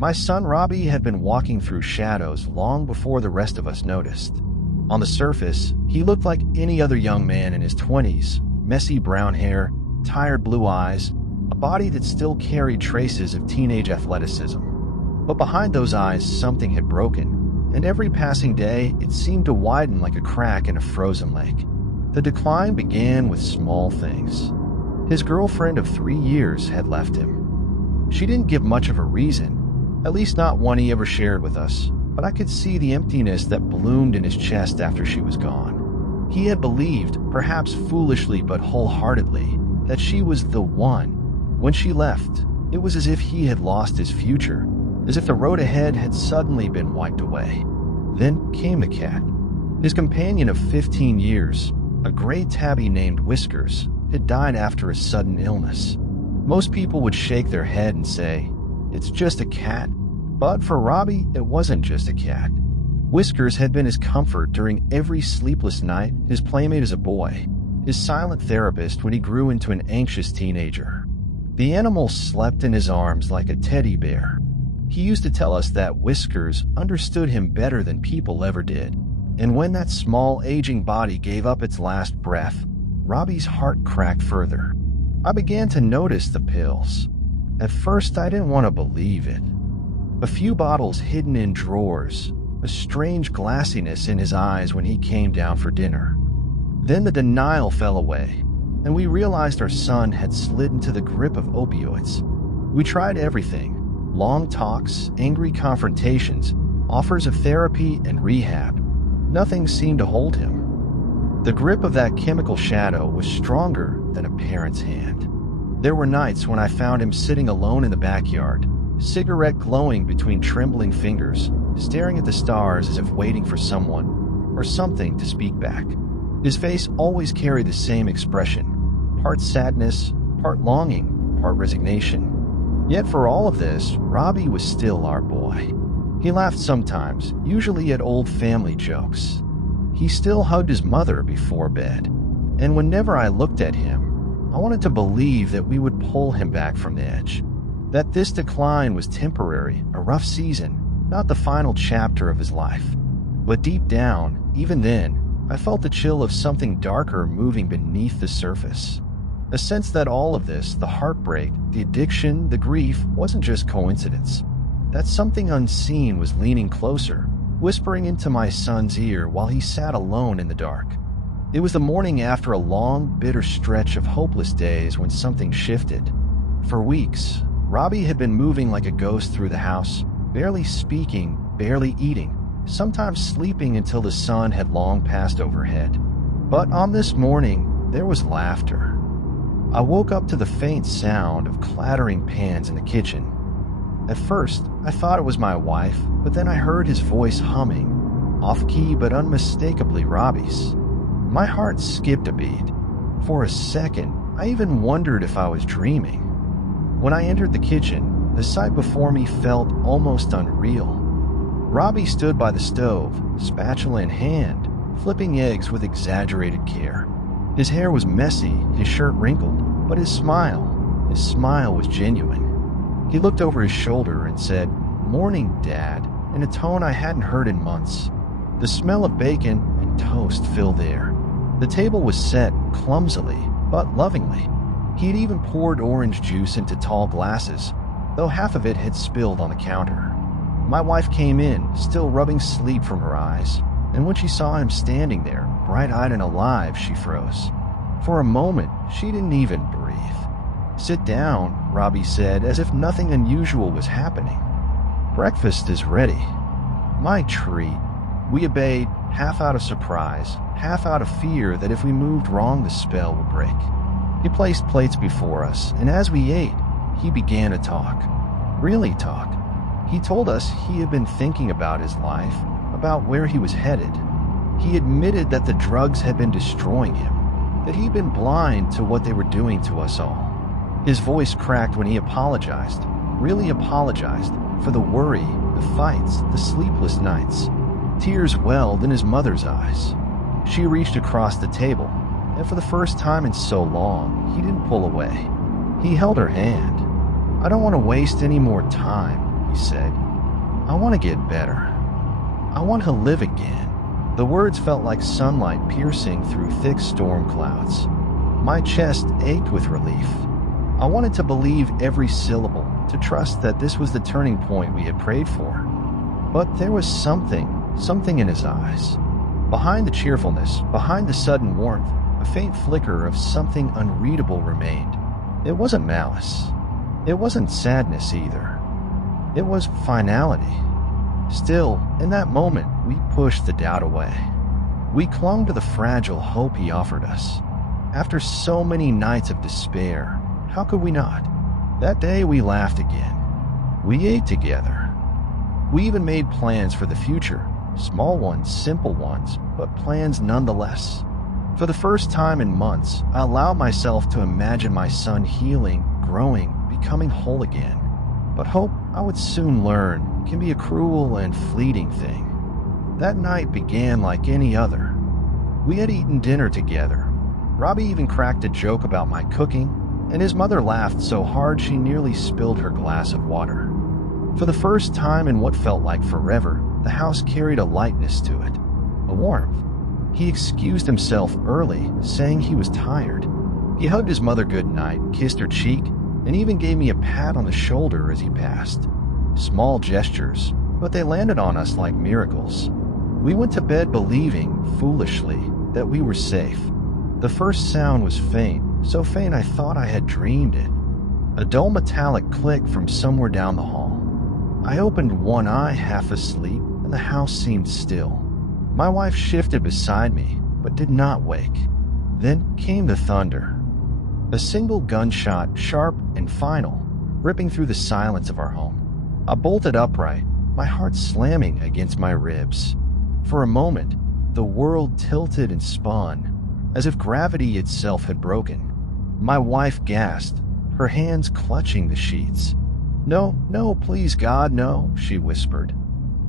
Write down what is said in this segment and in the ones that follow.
My son Robbie had been walking through shadows long before the rest of us noticed. On the surface, he looked like any other young man in his 20s, messy brown hair, tired blue eyes, a body that still carried traces of teenage athleticism. But behind those eyes, something had broken, and every passing day, it seemed to widen like a crack in a frozen lake. The decline began with small things. His girlfriend of 3 years had left him. She didn't give much of a reason, at least not one he ever shared with us, but I could see the emptiness that bloomed in his chest after she was gone. He had believed, perhaps foolishly but wholeheartedly, that she was the one. When she left, it was as if he had lost his future, as if the road ahead had suddenly been wiped away. Then came the cat. His companion of 15 years, a gray tabby named Whiskers, had died after a sudden illness. Most people would shake their head and say, "It's just a cat." But for Robbie, it wasn't just a cat. Whiskers had been his comfort during every sleepless night, his playmate as a boy, his silent therapist when he grew into an anxious teenager. The animal slept in his arms like a teddy bear. He used to tell us that Whiskers understood him better than people ever did. And when that small, aging body gave up its last breath, Robbie's heart cracked further. I began to notice the pills. At first, I didn't want to believe it. A few bottles hidden in drawers, a strange glassiness in his eyes when he came down for dinner. Then the denial fell away, and we realized our son had slid into the grip of opioids. We tried everything: long talks, angry confrontations, offers of therapy and rehab. Nothing seemed to hold him. The grip of that chemical shadow was stronger than a parent's hand. There were nights when I found him sitting alone in the backyard, cigarette glowing between trembling fingers, staring at the stars as if waiting for someone or something to speak back. His face always carried the same expression, part sadness, part longing, part resignation. Yet for all of this, Robbie was still our boy. He laughed sometimes, usually at old family jokes. He still hugged his mother before bed, and whenever I looked at him, I wanted to believe that we would pull him back from the edge. That this decline was temporary, a rough season, not the final chapter of his life. But deep down, even then, I felt the chill of something darker moving beneath the surface. A sense that all of this, the heartbreak, the addiction, the grief, wasn't just coincidence. That something unseen was leaning closer, whispering into my son's ear while he sat alone in the dark. It was the morning after a long, bitter stretch of hopeless days when something shifted. For weeks, Robbie had been moving like a ghost through the house, barely speaking, barely eating, sometimes sleeping until the sun had long passed overhead. But on this morning, there was laughter. I woke up to the faint sound of clattering pans in the kitchen. At first, I thought it was my wife, but then I heard his voice humming, off-key but unmistakably Robbie's. My heart skipped a beat. For a second, I even wondered if I was dreaming. When I entered the kitchen, the sight before me felt almost unreal. Robbie stood by the stove, spatula in hand, flipping eggs with exaggerated care. His hair was messy, his shirt wrinkled, but his smile was genuine. He looked over his shoulder and said, "Morning, Dad," in a tone I hadn't heard in months. The smell of bacon and toast filled the air. The table was set clumsily, but lovingly. He had even poured orange juice into tall glasses, though half of it had spilled on the counter. My wife came in, still rubbing sleep from her eyes, and when she saw him standing there, bright-eyed and alive, she froze. For a moment, she didn't even breathe. "Sit down," Robbie said, as if nothing unusual was happening. "Breakfast is ready." My treat. We obeyed, half out of surprise, half out of fear that if we moved wrong, the spell would break. He placed plates before us, and as we ate, he began to talk. Really talk. He told us he had been thinking about his life, about where he was headed. He admitted that the drugs had been destroying him, that he'd been blind to what they were doing to us all. His voice cracked when he apologized, really apologized, for the worry, the fights, the sleepless nights. Tears welled in his mother's eyes. She reached across the table, and for the first time in so long, he didn't pull away. He held her hand. "I don't want to waste any more time," he said. I want to get better. I want to live again." The words felt like sunlight piercing through thick storm clouds. My chest ached with relief. I wanted to believe every syllable, to trust that this was the turning point we had prayed for. But there was something in his eyes. Behind the cheerfulness, behind the sudden warmth, a faint flicker of something unreadable remained. It wasn't malice. It wasn't sadness either. It was finality. Still, in that moment, we pushed the doubt away. We clung to the fragile hope he offered us. After so many nights of despair, how could we not? That day we laughed again. We ate together. We even made plans for the future. Small ones, simple ones, but plans nonetheless. For the first time in months, I allowed myself to imagine my son healing, growing, becoming whole again. But hope, I would soon learn, can be a cruel and fleeting thing. That night began like any other. We had eaten dinner together. Robbie even cracked a joke about my cooking, and his mother laughed so hard she nearly spilled her glass of water. For the first time in what felt like forever, the house carried a lightness to it, a warmth. He excused himself early, saying he was tired. He hugged his mother goodnight, kissed her cheek, and even gave me a pat on the shoulder as he passed. Small gestures, but they landed on us like miracles. We went to bed believing, foolishly, that we were safe. The first sound was faint, so faint I thought I had dreamed it. A dull metallic click from somewhere down the hall. I opened one eye half asleep, and the house seemed still. My wife shifted beside me, but did not wake. Then came the thunder. A single gunshot, sharp and final, ripping through the silence of our home. I bolted upright, my heart slamming against my ribs. For a moment, the world tilted and spun, as if gravity itself had broken. My wife gasped, her hands clutching the sheets. "No, no, please God, no," she whispered.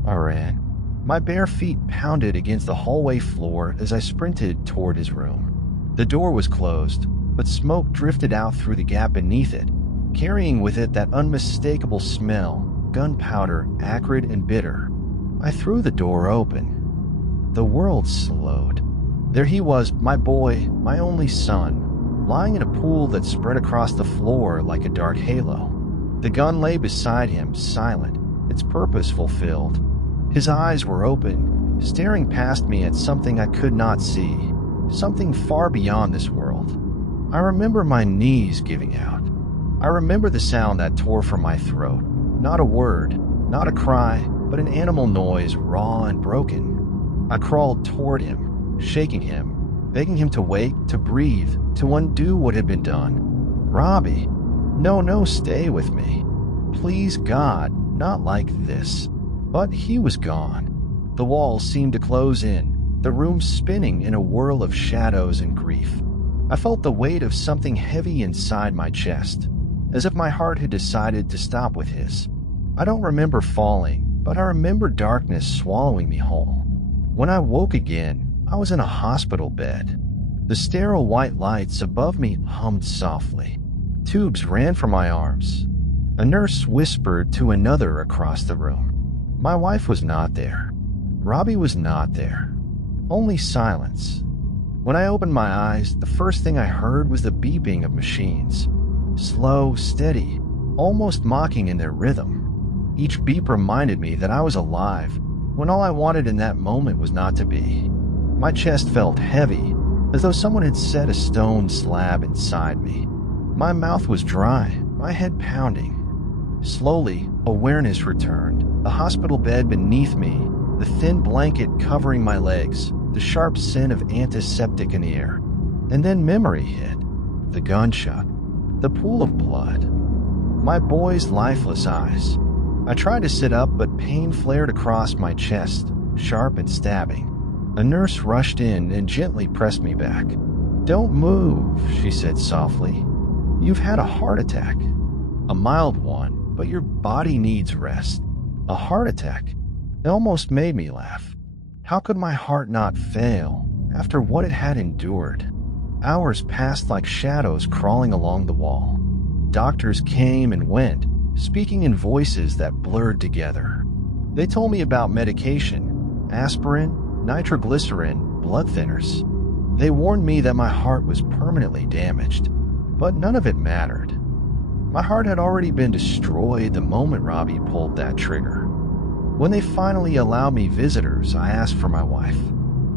I ran. My bare feet pounded against the hallway floor as I sprinted toward his room. The door was closed, but smoke drifted out through the gap beneath it, carrying with it that unmistakable smell, gunpowder, acrid and bitter. I threw the door open. The world slowed. There he was, my boy, my only son, lying in a pool that spread across the floor like a dark halo. The gun lay beside him, silent, its purpose fulfilled. His eyes were open, staring past me at something I could not see, something far beyond this world. I remember my knees giving out. I remember the sound that tore from my throat. Not a word, not a cry, but an animal noise, raw and broken. I crawled toward him, shaking him, begging him to wake, to breathe, to undo what had been done. "Robbie, no, stay with me. Please, God, not like this." But he was gone. The walls seemed to close in, the room spinning in a whirl of shadows and grief. I felt the weight of something heavy inside my chest, as if my heart had decided to stop with his. I don't remember falling, but I remember darkness swallowing me whole. When I woke again, I was in a hospital bed. The sterile white lights above me hummed softly. Tubes ran from my arms. A nurse whispered to another across the room. My wife was not there. Robbie was not there. Only silence. When I opened my eyes, the first thing I heard was the beeping of machines. Slow, steady, almost mocking in their rhythm. Each beep reminded me that I was alive, when all I wanted in that moment was not to be. My chest felt heavy, as though someone had set a stone slab inside me. My mouth was dry, my head pounding. Slowly, awareness returned. The hospital bed beneath me, the thin blanket covering my legs, the sharp scent of antiseptic in the air. And then memory hit. The gunshot. The pool of blood. My boy's lifeless eyes. I tried to sit up, but pain flared across my chest, sharp and stabbing. A nurse rushed in and gently pressed me back. "Don't move," she said softly. "You've had a heart attack. A mild one, but your body needs rest." A heart attack? It almost made me laugh. How could my heart not fail after what it had endured? Hours passed like shadows crawling along the wall. Doctors came and went, speaking in voices that blurred together. They told me about medication, aspirin, nitroglycerin, blood thinners. They warned me that my heart was permanently damaged, but none of it mattered. My heart had already been destroyed the moment Robbie pulled that trigger. When they finally allowed me visitors, I asked for my wife.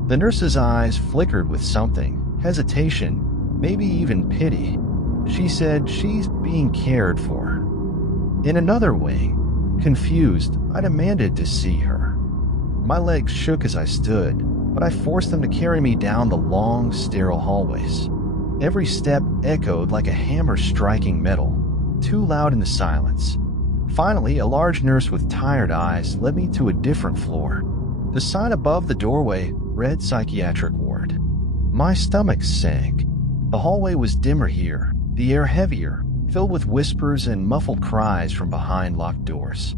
The nurse's eyes flickered with something, hesitation, maybe even pity. She said she's being cared for. In another wing, confused, I demanded to see her. My legs shook as I stood, but I forced them to carry me down the long, sterile hallways. Every step echoed like a hammer striking metal, too loud in the silence. Finally, a large nurse with tired eyes led me to a different floor. The sign above the doorway read psychiatric ward. My stomach sank. The hallway was dimmer here, the air heavier, filled with whispers and muffled cries from behind locked doors.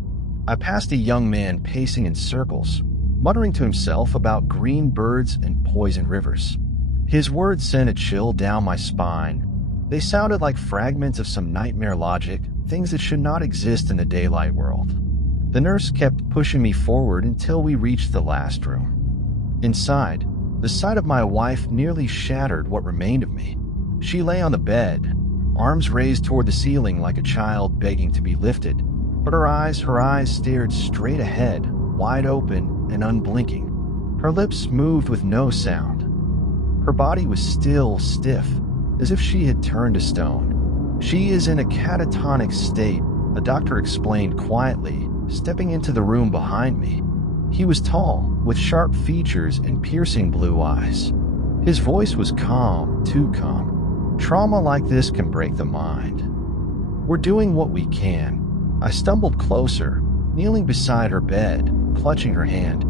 I passed a young man pacing in circles, muttering to himself about green birds and poison rivers. His words sent a chill down my spine. They sounded like fragments of some nightmare logic, things that should not exist in the daylight world. The nurse kept pushing me forward until we reached the last room. Inside, the sight of my wife nearly shattered what remained of me. She lay on the bed, arms raised toward the ceiling like a child begging to be lifted, but her eyes stared straight ahead, wide open and unblinking. Her lips moved with no sound. Her body was still stiff, as if she had turned to stone. She is in a catatonic state, a doctor explained quietly, stepping into the room behind me. He was tall, with sharp features and piercing blue eyes. His voice was calm, too calm. Trauma like this can break the mind. We're doing what we can. I stumbled closer, kneeling beside her bed, clutching her hand.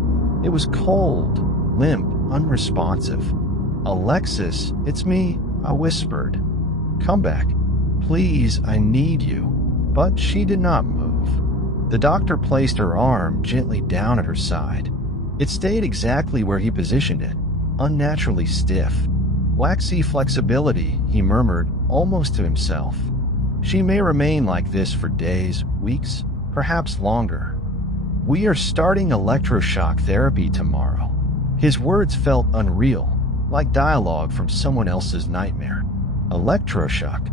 It was cold, limp, unresponsive. "Alexis, it's me," I whispered. "Come back. Please, I need you." But she did not move. The doctor placed her arm gently down at her side. It stayed exactly where he positioned it, unnaturally stiff. "Waxy flexibility," he murmured, almost to himself. "She may remain like this for days, weeks, perhaps longer. We are starting electroshock therapy tomorrow." His words felt unreal, like dialogue from someone else's nightmare. Electroshock,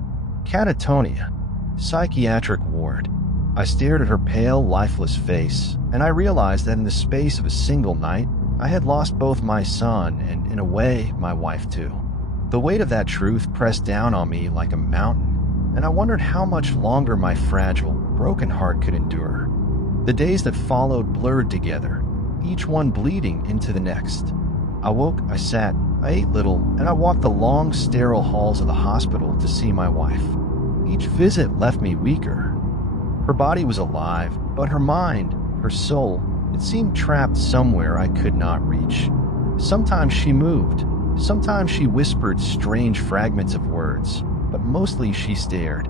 catatonia, psychiatric ward. I stared at her pale, lifeless face, and I realized that in the space of a single night, I had lost both my son and, in a way, my wife too. The weight of that truth pressed down on me like a mountain, and I wondered how much longer my fragile, broken heart could endure. The days that followed blurred together, each one bleeding into the next. I woke, I sat, I ate little, and I walked the long, sterile halls of the hospital to see my wife. Each visit left me weaker. Her body was alive, but her mind, her soul, it seemed trapped somewhere I could not reach. Sometimes she moved, sometimes she whispered strange fragments of words, but mostly she stared,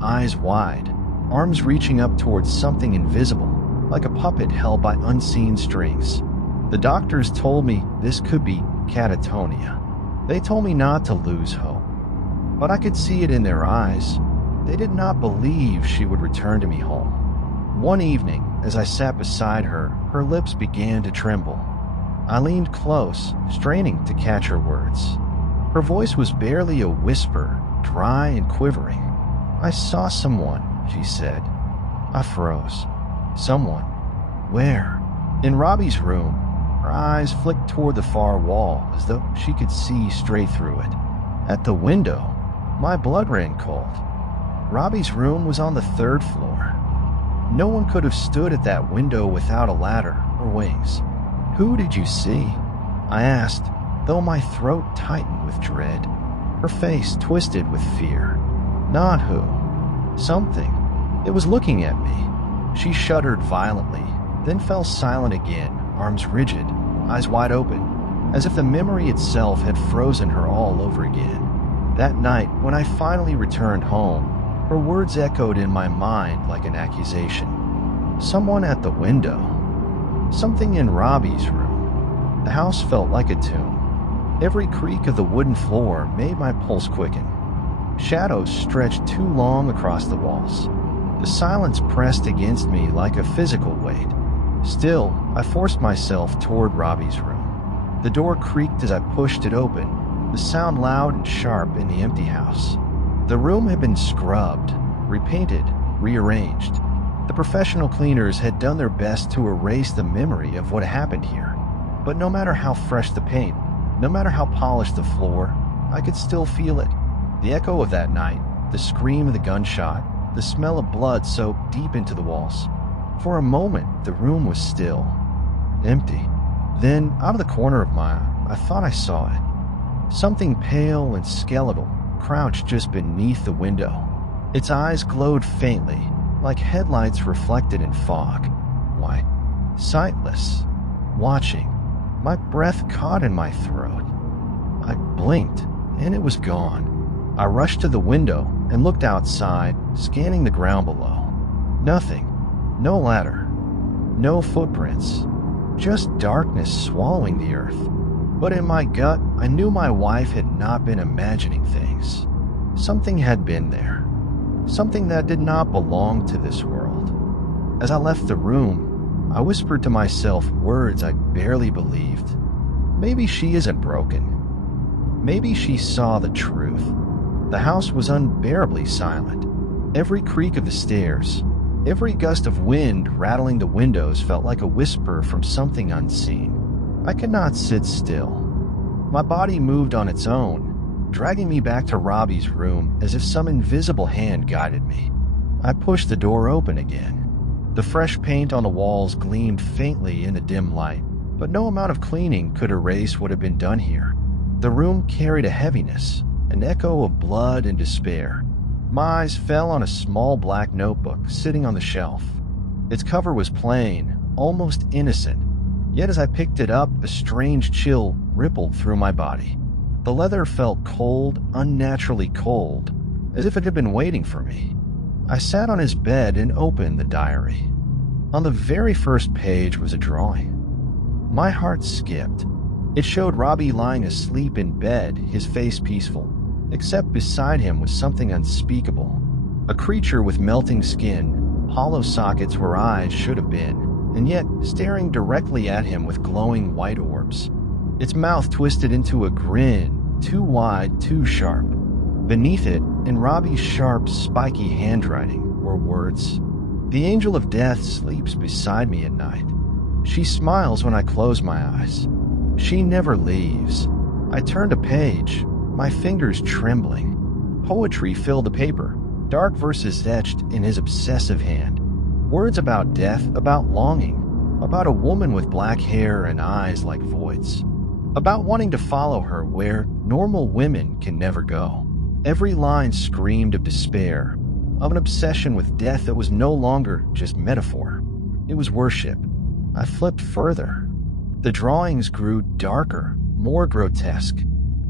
eyes wide, arms reaching up towards something invisible, like a puppet held by unseen strings. The doctors told me this could be catatonia. They told me not to lose hope, but I could see it in their eyes. They did not believe she would return to me whole. One evening, as I sat beside her, her lips began to tremble. I leaned close, straining to catch her words. Her voice was barely a whisper, dry and quivering. "I saw someone," she said. I froze. "Someone? Where?" "In Robbie's room." Her eyes flicked toward the far wall, as though she could see straight through it. "At the window." My blood ran cold. Robbie's room was on the 3rd floor. No one could have stood at that window without a ladder or wings. "Who did you see?" I asked, though my throat tightened with dread. Her face twisted with fear. "Not who. Something. It was looking at me." She shuddered violently, then fell silent again, arms rigid, eyes wide open, as if the memory itself had frozen her all over again. That night, when I finally returned home, her words echoed in my mind like an accusation. Someone at the window. Something in Robbie's room. The house felt like a tomb. Every creak of the wooden floor made my pulse quicken. Shadows stretched too long across the walls. The silence pressed against me like a physical weight. Still, I forced myself toward Robbie's room. The door creaked as I pushed it open, the sound loud and sharp in the empty house. The room had been scrubbed, repainted, rearranged. The professional cleaners had done their best to erase the memory of what happened here. But no matter how fresh the paint, no matter how polished the floor, I could still feel it. The echo of that night, the scream of the gunshot, the smell of blood soaked deep into the walls. For a moment, the room was still, empty. Then, out of the corner of my eye, I thought I saw it. Something pale and skeletal crouched just beneath the window. Its eyes glowed faintly, like headlights reflected in fog. White, sightless, watching. My breath caught in my throat. I blinked, and it was gone. I rushed to the window and looked outside, scanning the ground below. Nothing. No ladder. No footprints. Just darkness swallowing the earth. But in my gut, I knew my wife had not been imagining things. Something had been there. Something that did not belong to this world. As I left the room, I whispered to myself words I barely believed. Maybe she isn't broken. Maybe she saw the truth. The house was unbearably silent. Every creak of the stairs, every gust of wind rattling the windows felt like a whisper from something unseen. I could not sit still. My body moved on its own, dragging me back to Robbie's room as if some invisible hand guided me. I pushed the door open again. The fresh paint on the walls gleamed faintly in the dim light, but no amount of cleaning could erase what had been done here. The room carried a heaviness, an echo of blood and despair. My eyes fell on a small black notebook sitting on the shelf. Its cover was plain, almost innocent, yet as I picked it up, a strange chill rippled through my body. The leather felt cold, unnaturally cold, as if it had been waiting for me. I sat on his bed and opened the diary. On the very first page was a drawing. My heart skipped. It showed Robbie lying asleep in bed, his face peaceful, except beside him was something unspeakable. A creature with melting skin, hollow sockets where eyes should have been, and yet staring directly at him with glowing white orbs. Its mouth twisted into a grin, too wide, too sharp. Beneath it, in Robbie's sharp, spiky handwriting, were words. The angel of death sleeps beside me at night. She smiles when I close my eyes. She never leaves. I turned a page, my fingers trembling. Poetry filled the paper, dark verses etched in his obsessive hand. Words about death, about longing, about a woman with black hair and eyes like voids. About wanting to follow her where normal women can never go. Every line screamed of despair, of an obsession with death that was no longer just metaphor. It was worship. I flipped further. The drawings grew darker, more grotesque.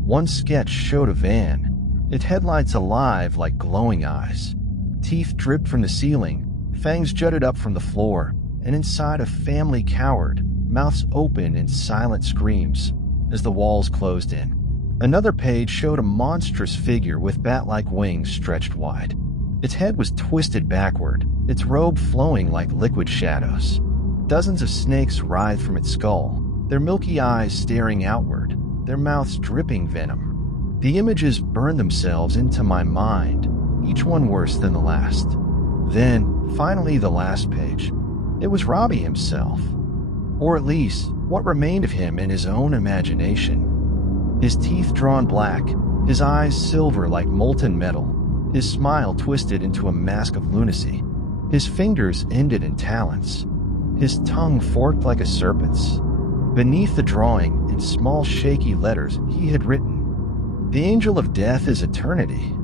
One sketch showed a van, its headlights alive like glowing eyes. Teeth dripped from the ceiling, fangs jutted up from the floor, and inside a family cowered, mouths open in silent screams as the walls closed in. Another page showed a monstrous figure with bat-like wings stretched wide. Its head was twisted backward, its robe flowing like liquid shadows. Dozens of snakes writhed from its skull, their milky eyes staring outward, their mouths dripping venom. The images burned themselves into my mind, each one worse than the last. Then, finally, the last page. It was Robbie himself. Or at least, what remained of him in his own imagination. His teeth drawn black, his eyes silver like molten metal, his smile twisted into a mask of lunacy. His fingers ended in talons, his tongue forked like a serpent's. Beneath the drawing, in small shaky letters, he had written, "The angel of death is eternity.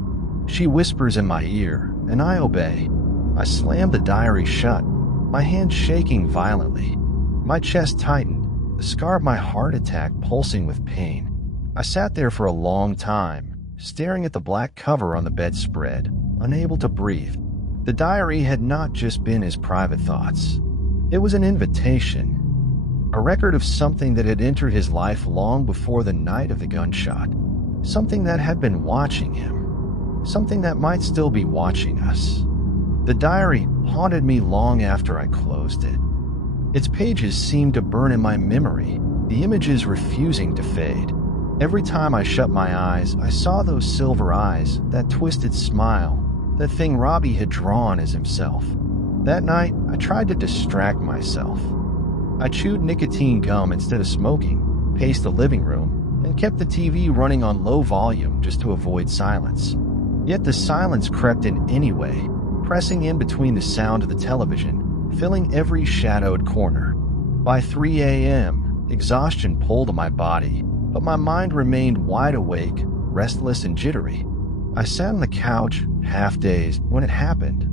She whispers in my ear, and I obey." I slammed the diary shut, my hand shaking violently. My chest tightened, the scar of my heart attack pulsing with pain. I sat there for a long time, staring at the black cover on the bedspread, unable to breathe. The diary had not just been his private thoughts. It was an invitation, a record of something that had entered his life long before the night of the gunshot, something that had been watching him, something that might still be watching us. The diary haunted me long after I closed it. Its pages seemed to burn in my memory, the images refusing to fade. Every time I shut my eyes, I saw those silver eyes, that twisted smile, that thing Robbie had drawn as himself. That night, I tried to distract myself. I chewed nicotine gum instead of smoking, paced the living room, and kept the TV running on low volume just to avoid silence. Yet the silence crept in anyway, pressing in between the sound of the television, filling every shadowed corner. By 3 a.m., exhaustion pulled at my body, but my mind remained wide awake, restless and jittery. I sat on the couch, half-dazed, when it happened.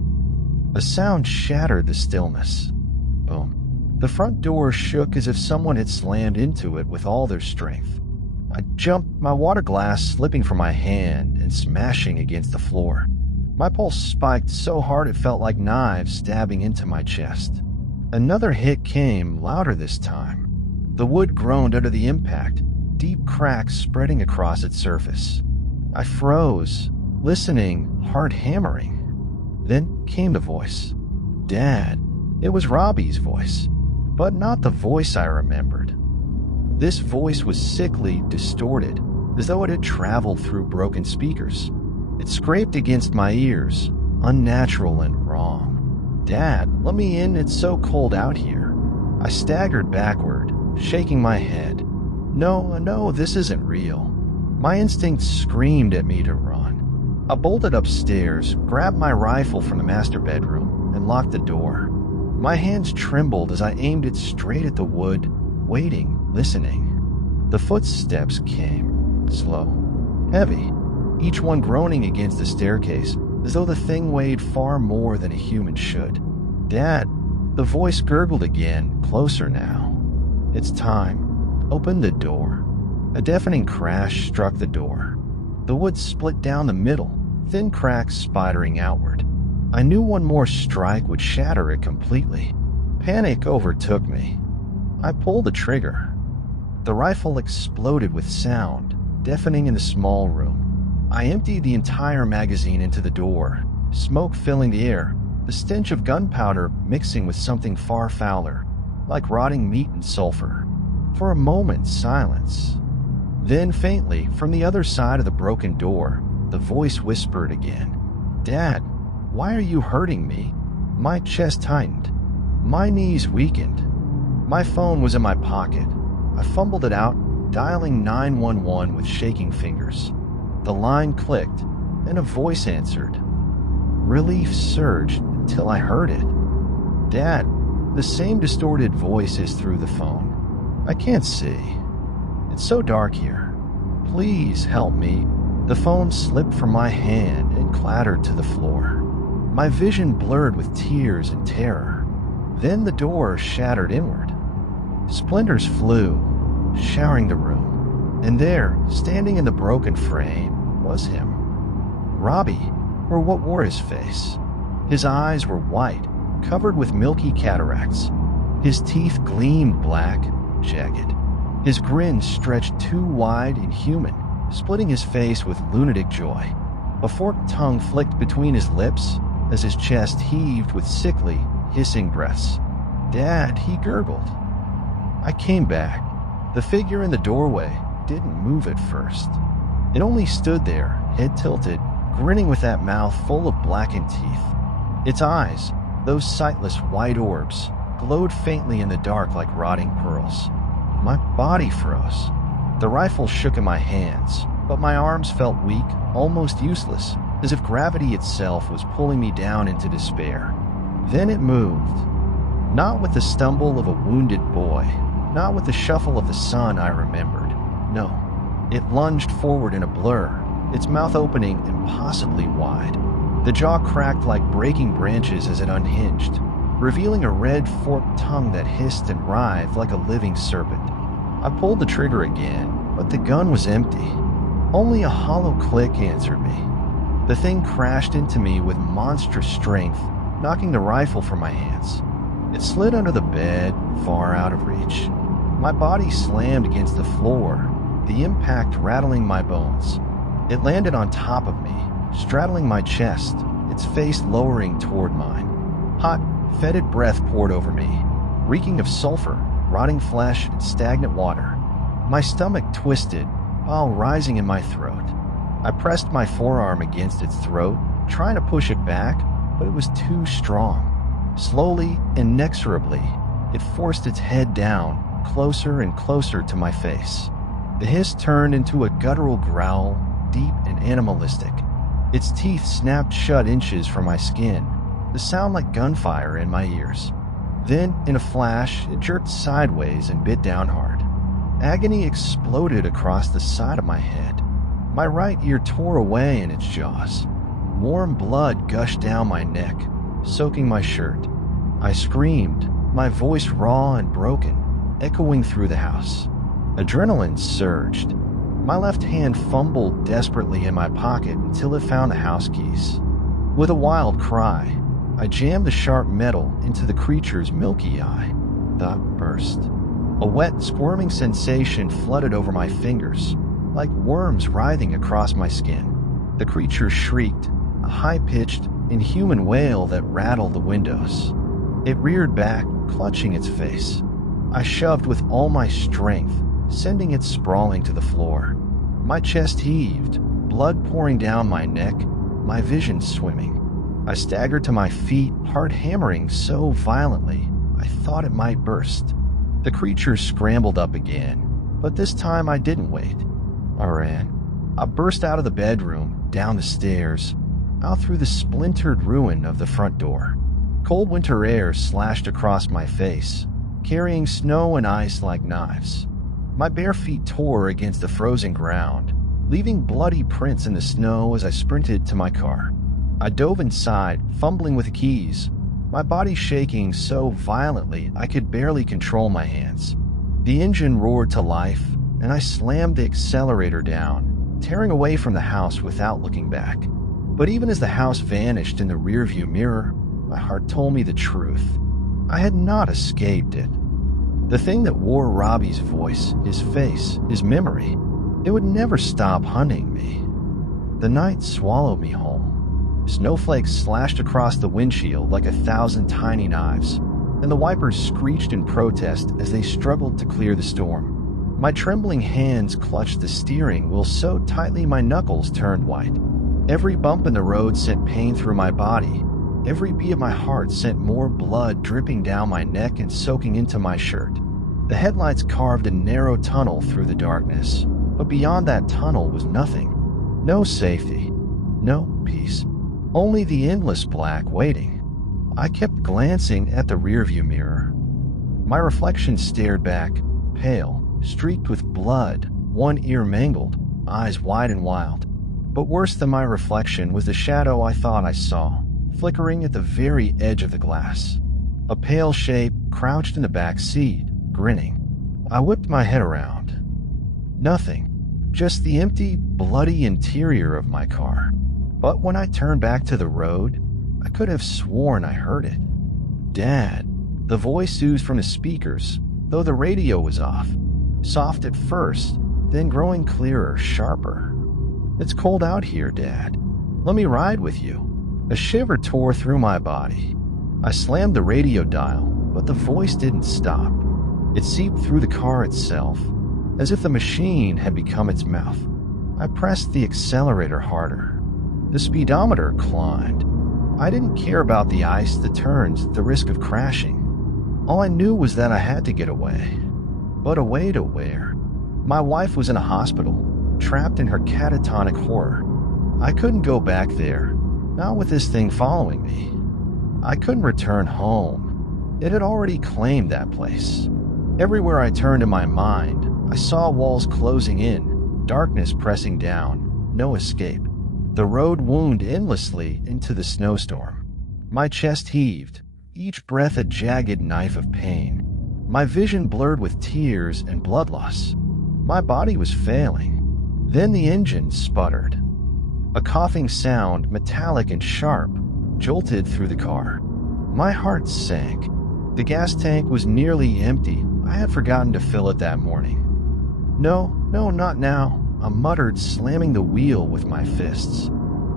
A sound shattered the stillness. Boom. The front door shook as if someone had slammed into it with all their strength. I jumped, my water glass slipping from my hand and smashing against the floor. My pulse spiked so hard it felt like knives stabbing into my chest. Another hit came, louder this time. The wood groaned under the impact, deep cracks spreading across its surface. I froze, listening, heart hammering. Then came the voice. Dad. It was Robbie's voice, but not the voice I remembered. This voice was sickly, distorted, as though it had traveled through broken speakers. It scraped against my ears, unnatural and wrong. Dad, let me in, it's so cold out here. I staggered backward, shaking my head. No, this isn't real. My instinct screamed at me to run. I bolted upstairs, grabbed my rifle from the master bedroom, and locked the door. My hands trembled as I aimed it straight at the wood, waiting, listening. The footsteps came, slow, heavy, each one groaning against the staircase, as though the thing weighed far more than a human should. Dad, the voice gurgled again, closer now. It's time. Open the door. A deafening crash struck the door. The wood split down the middle, thin cracks spidering outward. I knew one more strike would shatter it completely. Panic overtook me. I pulled the trigger. The rifle exploded with sound, deafening in the small room. I emptied the entire magazine into the door, smoke filling the air, the stench of gunpowder mixing with something far fouler, like rotting meat and sulfur. For a moment, silence. Then, faintly, from the other side of the broken door, the voice whispered again. Dad, why are you hurting me? My chest tightened. My knees weakened. My phone was in my pocket. I fumbled it out, dialing 911 with shaking fingers. The line clicked, and a voice answered. Relief surged until I heard it. Dad, the same distorted voice is through the phone. I can't see. It's so dark here. Please help me. The phone slipped from my hand and clattered to the floor. My vision blurred with tears and terror. Then the door shattered inward. Splinters flew, showering the room. And there, standing in the broken frame, was him. Robbie, or what wore his face. His eyes were white, covered with milky cataracts. His teeth gleamed black, jagged. His grin stretched too wide and human, splitting his face with lunatic joy. A forked tongue flicked between his lips as his chest heaved with sickly, hissing breaths. Dad, he gurgled. I came back. The figure in the doorway didn't move at first. It only stood there, head tilted, grinning with that mouth full of blackened teeth. Its eyes, those sightless white orbs, glowed faintly in the dark like rotting pearls. My body froze. The rifle shook in my hands, but my arms felt weak, almost useless, as if gravity itself was pulling me down into despair. Then it moved. Not with the stumble of a wounded boy, not with the shuffle of the sun I remembered. No, it lunged forward in a blur, its mouth opening impossibly wide. The jaw cracked like breaking branches as it unhinged, revealing a red forked tongue that hissed and writhed like a living serpent. I pulled the trigger again, but the gun was empty. Only a hollow click answered me. The thing crashed into me with monstrous strength, knocking the rifle from my hands. It slid under the bed, far out of reach. My body slammed against the floor, the impact rattling my bones. It landed on top of me, straddling my chest, its face lowering toward mine. Hot, fetid breath poured over me, reeking of sulfur, rotting flesh, and stagnant water. My stomach twisted while rising in my throat. I pressed my forearm against its throat, trying to push it back, but it was too strong. Slowly, inexorably, it forced its head down, closer and closer to my face. The hiss turned into a guttural growl, deep and animalistic. Its teeth snapped shut inches from my skin, the sound like gunfire in my ears. Then, in a flash, it jerked sideways and bit down hard. Agony exploded across the side of my head. My right ear tore away in its jaws. Warm blood gushed down my neck, soaking my shirt. I screamed, my voice raw and broken, echoing through the house. Adrenaline surged. My left hand fumbled desperately in my pocket until it found the house keys. With a wild cry, I jammed the sharp metal into the creature's milky eye. The burst. A wet, squirming sensation flooded over my fingers, like worms writhing across my skin. The creature shrieked, a high-pitched, inhuman wail that rattled the windows. It reared back, clutching its face. I shoved with all my strength, sending it sprawling to the floor. My chest heaved, blood pouring down my neck, my vision swimming. I staggered to my feet, heart hammering so violently I thought it might burst. The creature scrambled up again, but this time I didn't wait. I ran. I burst out of the bedroom, down the stairs, out through the splintered ruin of the front door. Cold winter air slashed across my face, carrying snow and ice like knives. My bare feet tore against the frozen ground, leaving bloody prints in the snow as I sprinted to my car. I dove inside, fumbling with the keys, my body shaking so violently I could barely control my hands. The engine roared to life, and I slammed the accelerator down, tearing away from the house without looking back. But even as the house vanished in the rearview mirror, my heart told me the truth. I had not escaped it. The thing that wore Robbie's voice, his face, his memory, it would never stop hunting me. The night swallowed me whole. Snowflakes slashed across the windshield like 1,000 tiny knives, and the wipers screeched in protest as they struggled to clear the storm. My trembling hands clutched the steering wheel so tightly my knuckles turned white. Every bump in the road sent pain through my body. Every beat of my heart sent more blood dripping down my neck and soaking into my shirt. The headlights carved a narrow tunnel through the darkness, but beyond that tunnel was nothing. No safety. No peace. Only the endless black waiting. I kept glancing at the rearview mirror. My reflection stared back, pale, streaked with blood, one ear mangled, eyes wide and wild. But worse than my reflection was the shadow I thought I saw, flickering at the very edge of the glass. A pale shape crouched in the back seat, grinning. I whipped my head around. Nothing. Just the empty, bloody interior of my car. But when I turned back to the road, I could have sworn I heard it. Dad. The voice oozed from the speakers, though the radio was off. Soft at first, then growing clearer, sharper. It's cold out here, Dad. Let me ride with you. A shiver tore through my body. I slammed the radio dial, but the voice didn't stop. It seeped through the car itself, as if the machine had become its mouth. I pressed the accelerator harder. The speedometer climbed. I didn't care about the ice, the turns, the risk of crashing. All I knew was that I had to get away. But away to where? My wife was in a hospital, trapped in her catatonic horror. I couldn't go back there, not with this thing following me. I couldn't return home. It had already claimed that place. Everywhere I turned in my mind, I saw walls closing in, darkness pressing down, no escape. The road wound endlessly into the snowstorm. My chest heaved, each breath a jagged knife of pain. My vision blurred with tears and blood loss. My body was failing. Then the engine sputtered. A coughing sound, metallic and sharp, jolted through the car. My heart sank. The gas tank was nearly empty. I had forgotten to fill it that morning. No, not now, I muttered, slamming the wheel with my fists.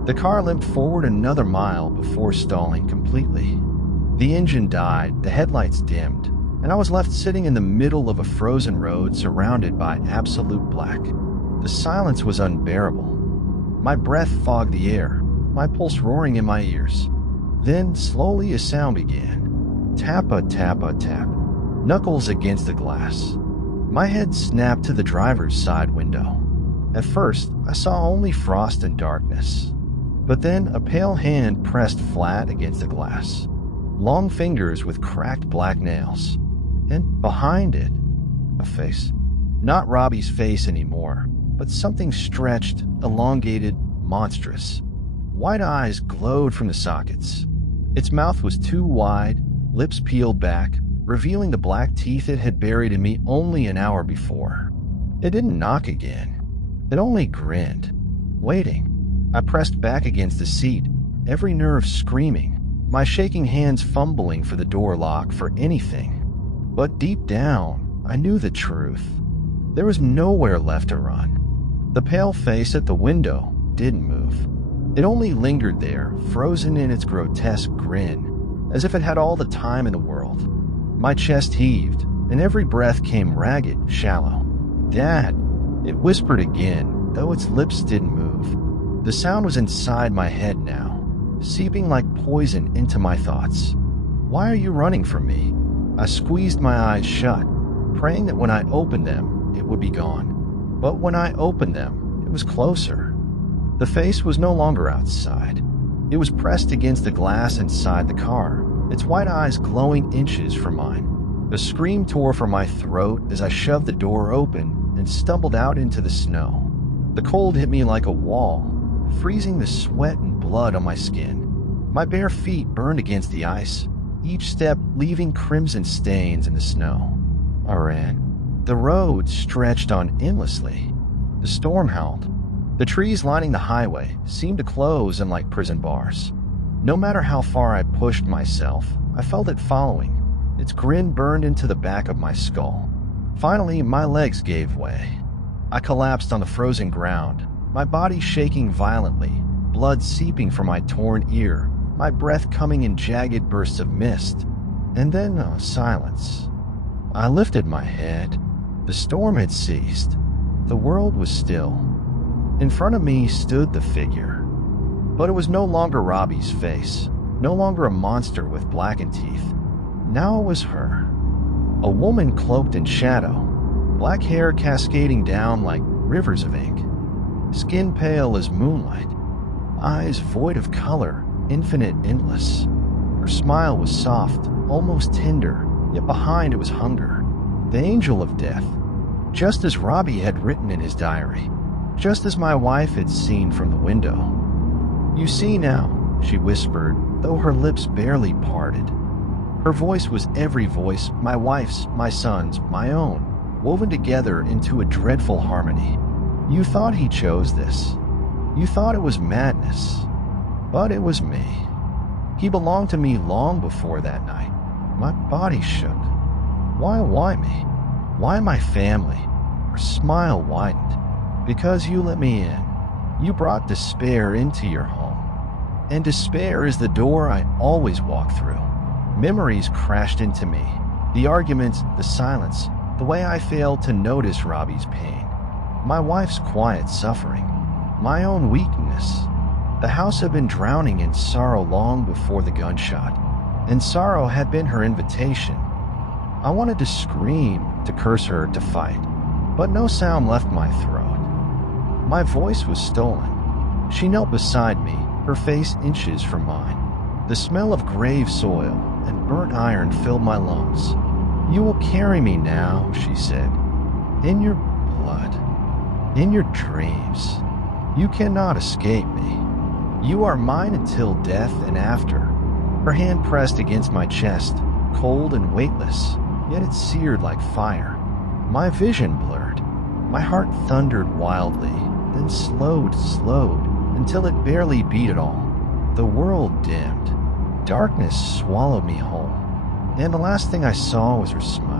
The car limped forward another mile before stalling completely. The engine died, the headlights dimmed, and I was left sitting in the middle of a frozen road surrounded by absolute black. The silence was unbearable. My breath fogged the air, my pulse roaring in my ears. Then, slowly, a sound began. Tap-a, tap-a, tap. Knuckles against the glass. My head snapped to the driver's side window. At first, I saw only frost and darkness. But then, a pale hand pressed flat against the glass. Long fingers with cracked black nails. And behind it, a face. Not Robbie's face anymore, but something stretched, elongated, monstrous. White eyes glowed from the sockets. Its mouth was too wide, lips peeled back, revealing the black teeth it had buried in me only an hour before. It didn't knock again. It only grinned, waiting. I pressed back against the seat, every nerve screaming, my shaking hands fumbling for the door lock for anything. But deep down, I knew the truth. There was nowhere left to run. The pale face at the window didn't move. It only lingered there, frozen in its grotesque grin, as if it had all the time in the world. My chest heaved, and every breath came ragged, shallow. "Dad," it whispered again, though its lips didn't move. The sound was inside my head now, seeping like poison into my thoughts. "Why are you running from me?" I squeezed my eyes shut, praying that when I opened them, it would be gone. But when I opened them, it was closer. The face was no longer outside. It was pressed against the glass inside the car, its white eyes glowing inches from mine. A scream tore from my throat as I shoved the door open and stumbled out into the snow. The cold hit me like a wall, freezing the sweat and blood on my skin. My bare feet burned against the ice, each step leaving crimson stains in the snow. I ran. The road stretched on endlessly. The storm howled. The trees lining the highway seemed to close in like prison bars. No matter how far I pushed myself, I felt it following. Its grin burned into the back of my skull. Finally, my legs gave way. I collapsed on the frozen ground, my body shaking violently, blood seeping from my torn ear, my breath coming in jagged bursts of mist. And then silence. I lifted my head. The storm had ceased. The world was still. In front of me stood the figure. But it was no longer Robbie's face, no longer a monster with blackened teeth. Now it was her. A woman cloaked in shadow, black hair cascading down like rivers of ink, skin pale as moonlight, eyes void of color, infinite, endless. Her smile was soft, almost tender, yet behind it was hunger, the angel of death, just as Robbie had written in his diary. Just as my wife had seen from the window. "You see now," she whispered, though her lips barely parted. Her voice was every voice, my wife's, my son's, my own, woven together into a dreadful harmony. "You thought he chose this. You thought it was madness. But it was me. He belonged to me long before that night." My body shook. Why me? Why my family? Her smile widened. "Because you let me in. You brought despair into your home. And despair is the door I always walk through." Memories crashed into me. The arguments, the silence, the way I failed to notice Robbie's pain. My wife's quiet suffering. My own weakness. The house had been drowning in sorrow long before the gunshot. And sorrow had been her invitation. I wanted to scream, to curse her, to fight. But no sound left my throat. My voice was stolen. She knelt beside me, her face inches from mine. The smell of grave soil and burnt iron filled my lungs. "You will carry me now," she said. "In your blood. In your dreams. You cannot escape me. You are mine until death and after." Her hand pressed against my chest, cold and weightless, yet it seared like fire. My vision blurred. My heart thundered wildly, then slowed, until it barely beat at all. The world dimmed. Darkness swallowed me whole, and the last thing I saw was her smile.